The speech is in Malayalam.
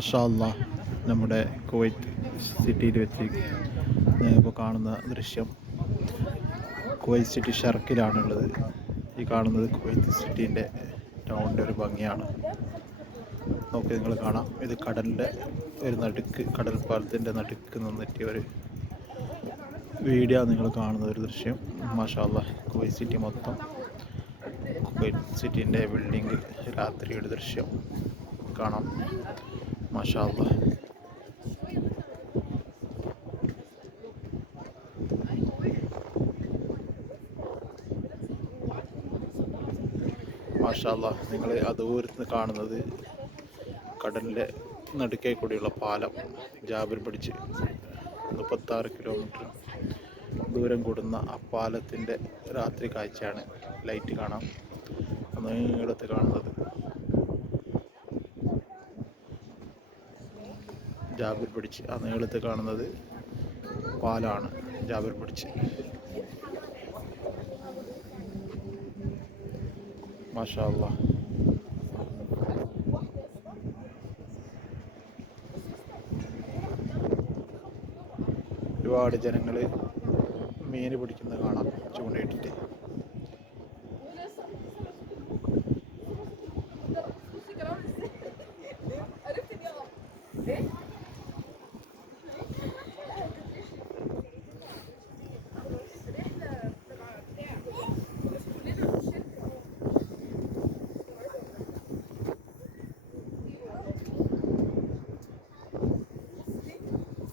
മാഷാ അല്ലാ, നമ്മുടെ കുവൈറ്റ് സിറ്റിയിൽ വെച്ച് ഇപ്പോൾ കാണുന്ന ദൃശ്യം കുവൈറ്റ് സിറ്റി ഷർക്കിലാണുള്ളത്. ഈ കാണുന്നത് കുവൈറ്റ് സിറ്റീൻ്റെ ടൗണിൻ്റെ ഒരു ഭംഗിയാണ്. നോക്കി നിങ്ങൾ കാണാം, ഇത് കടലിൻ്റെ ഒരു നടുക്ക്, കടൽപ്പാലത്തിൻ്റെ നടുക്ക് നിന്നിട്ട് ഒരു വീഡിയോ നിങ്ങൾ കാണുന്ന ഒരു ദൃശ്യം. മാഷാ അല്ലാ, കുവൈറ്റ് സിറ്റി മൊത്തം, കുവൈറ്റ് സിറ്റീൻ്റെ ബിൽഡിംഗ് രാത്രിയുടെ ദൃശ്യം കാണാം. മാഷാ അല്ലാ, മാഷാ അല്ലാ, നിങ്ങൾ ദൂരത്ത് കാണുന്നത് കടലിൻ്റെ നടുക്കേ കൂടിയുള്ള പാലം, ജാബിർ ബ്രിഡ്ജ്. 36 കിലോമീറ്റർ ദൂരം കൂടുന്ന ആ പാലത്തിൻ്റെ രാത്രി കാഴ്ചയാണ്. ലൈറ്റ് കാണാം. നീളത്ത് കാണുന്നത് ജാബിർ ബ്രിഡ്ജ്. ആ നീളത്ത് കാണുന്നത് പാലാണ്, ജാബിർ ബ്രിഡ്ജ്. മാഷാ അല്ലാ, ഒരുപാട് ജനങ്ങൾ മീൻ പിടിക്കുന്നത് കാണാം ചൂണ്ടയിട്ടിട്ട്.